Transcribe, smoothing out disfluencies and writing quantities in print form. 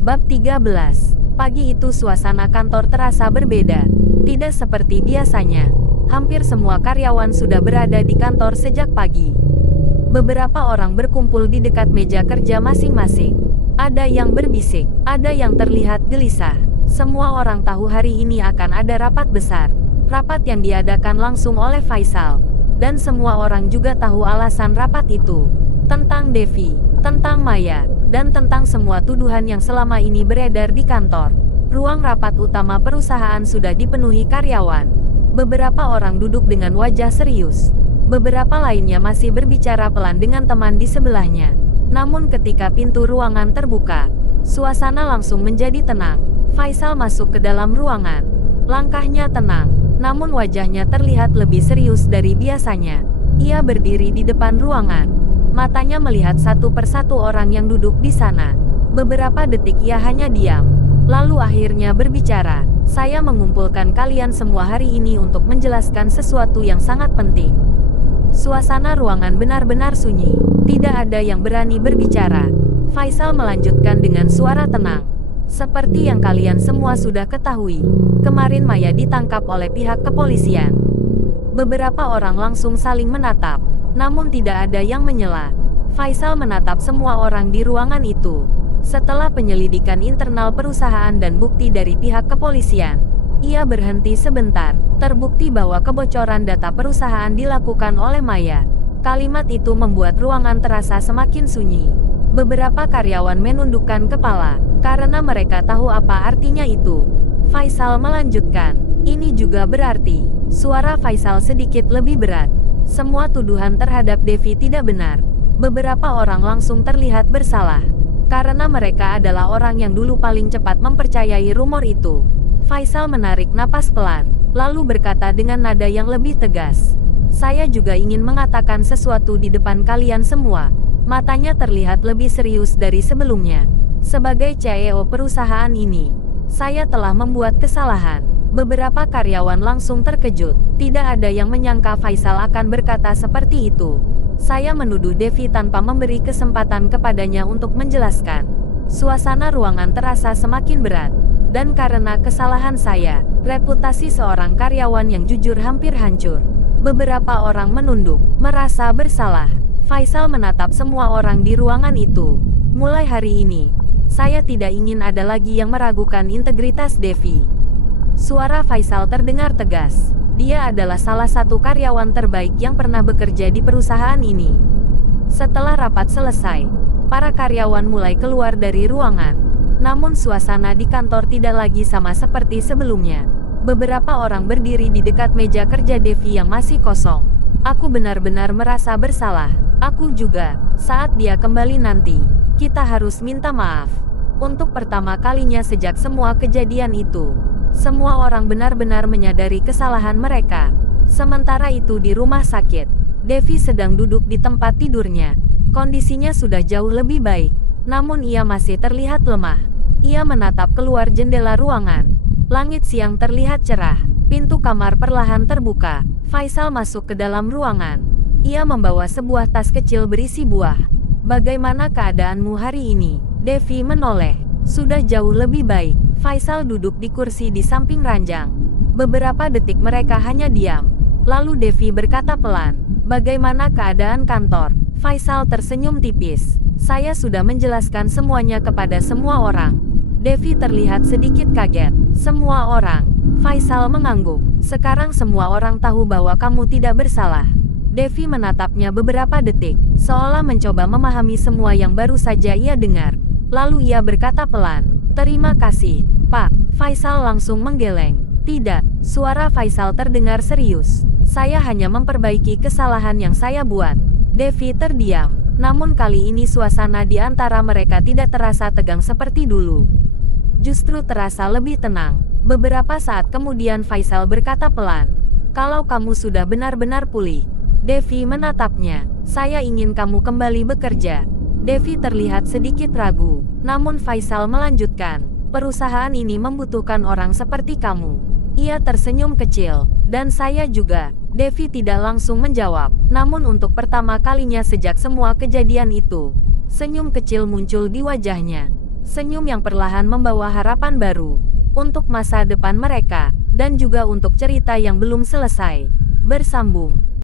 Bab 13. Pagi itu suasana kantor terasa berbeda. Tidak seperti biasanya. Hampir semua karyawan sudah berada di kantor sejak pagi. Beberapa orang berkumpul di dekat meja kerja masing-masing. Ada yang berbisik, ada yang terlihat gelisah. Semua orang tahu hari ini akan ada rapat besar. Rapat yang diadakan langsung oleh Faisal. Dan semua orang juga tahu alasan rapat itu. Tentang Devi, tentang Maya, dan tentang semua tuduhan yang selama ini beredar di kantor. Ruang rapat utama perusahaan sudah dipenuhi karyawan. Beberapa orang duduk dengan wajah serius. Beberapa lainnya masih berbicara pelan dengan teman di sebelahnya. Namun ketika pintu ruangan terbuka, suasana langsung menjadi tenang. Faisal masuk ke dalam ruangan. Langkahnya tenang, namun wajahnya terlihat lebih serius dari biasanya. Ia berdiri di depan ruangan. Matanya melihat satu persatu orang yang duduk di sana. Beberapa detik ia hanya diam. Lalu akhirnya berbicara, "Saya mengumpulkan kalian semua hari ini untuk menjelaskan sesuatu yang sangat penting." Suasana ruangan benar-benar sunyi. Tidak ada yang berani berbicara. Faisal melanjutkan dengan suara tenang. "Seperti yang kalian semua sudah ketahui, kemarin Maya ditangkap oleh pihak kepolisian." Beberapa orang langsung saling menatap, namun tidak ada yang menyela. Faisal menatap semua orang di ruangan itu. Setelah penyelidikan internal perusahaan dan bukti dari pihak kepolisian, ia berhenti sebentar. Terbukti bahwa kebocoran data perusahaan dilakukan oleh Maya. Kalimat itu membuat ruangan terasa semakin sunyi. Beberapa karyawan menundukkan kepala, karena mereka tahu apa artinya itu. Faisal melanjutkan, "Ini juga berarti," suara Faisal sedikit lebih berat, "semua tuduhan terhadap Devi tidak benar." Beberapa orang langsung terlihat bersalah, karena mereka adalah orang yang dulu paling cepat mempercayai rumor itu. Faisal menarik napas pelan, lalu berkata dengan nada yang lebih tegas, "Saya juga ingin mengatakan sesuatu di depan kalian semua." Matanya terlihat lebih serius dari sebelumnya. "Sebagai CEO perusahaan ini, saya telah membuat kesalahan." Beberapa karyawan langsung terkejut. Tidak ada yang menyangka Faisal akan berkata seperti itu. "Saya menuduh Devi tanpa memberi kesempatan kepadanya untuk menjelaskan." Suasana ruangan terasa semakin berat. "Dan karena kesalahan saya, reputasi seorang karyawan yang jujur hampir hancur." Beberapa orang menunduk, merasa bersalah. Faisal menatap semua orang di ruangan itu. "Mulai hari ini, saya tidak ingin ada lagi yang meragukan integritas Devi." Suara Faisal terdengar tegas. Dia adalah salah satu karyawan terbaik yang pernah bekerja di perusahaan ini. Setelah rapat selesai, para karyawan mulai keluar dari ruangan. Namun suasana di kantor tidak lagi sama seperti sebelumnya. Beberapa orang berdiri di dekat meja kerja Devi yang masih kosong. "Aku benar-benar merasa bersalah. Aku juga. Saat dia kembali nanti, kita harus minta maaf." Untuk pertama kalinya sejak semua kejadian itu, semua orang benar-benar menyadari kesalahan mereka. Sementara itu di rumah sakit, Devi sedang duduk di tempat tidurnya. Kondisinya sudah jauh lebih baik, namun ia masih terlihat lemah. Ia menatap keluar jendela ruangan. Langit siang terlihat cerah. Pintu kamar perlahan terbuka. Faisal masuk ke dalam ruangan. Ia membawa sebuah tas kecil berisi buah. "Bagaimana keadaanmu hari ini?" Devi menoleh. "Sudah jauh lebih baik." Faisal duduk di kursi di samping ranjang. Beberapa detik mereka hanya diam. Lalu Devi berkata pelan, "Bagaimana keadaan kantor?" Faisal tersenyum tipis. "Saya sudah menjelaskan semuanya kepada semua orang." Devi terlihat sedikit kaget. "Semua orang?" Faisal mengangguk. "Sekarang semua orang tahu bahwa kamu tidak bersalah." Devi menatapnya beberapa detik, seolah mencoba memahami semua yang baru saja ia dengar. Lalu ia berkata pelan, "Terima kasih, Pak." Faisal langsung menggeleng. "Tidak," suara Faisal terdengar serius. "Saya hanya memperbaiki kesalahan yang saya buat." Devi terdiam, namun kali ini suasana di antara mereka tidak terasa tegang seperti dulu. Justru terasa lebih tenang. Beberapa saat kemudian Faisal berkata pelan, "Kalau kamu sudah benar-benar pulih." Devi menatapnya. "Saya ingin kamu kembali bekerja." Devi terlihat sedikit ragu, namun Faisal melanjutkan, "Perusahaan ini membutuhkan orang seperti kamu." Ia tersenyum kecil, "Dan saya juga." Devi tidak langsung menjawab, namun untuk pertama kalinya sejak semua kejadian itu, senyum kecil muncul di wajahnya. Senyum yang perlahan membawa harapan baru untuk masa depan mereka, dan juga untuk cerita yang belum selesai. Bersambung.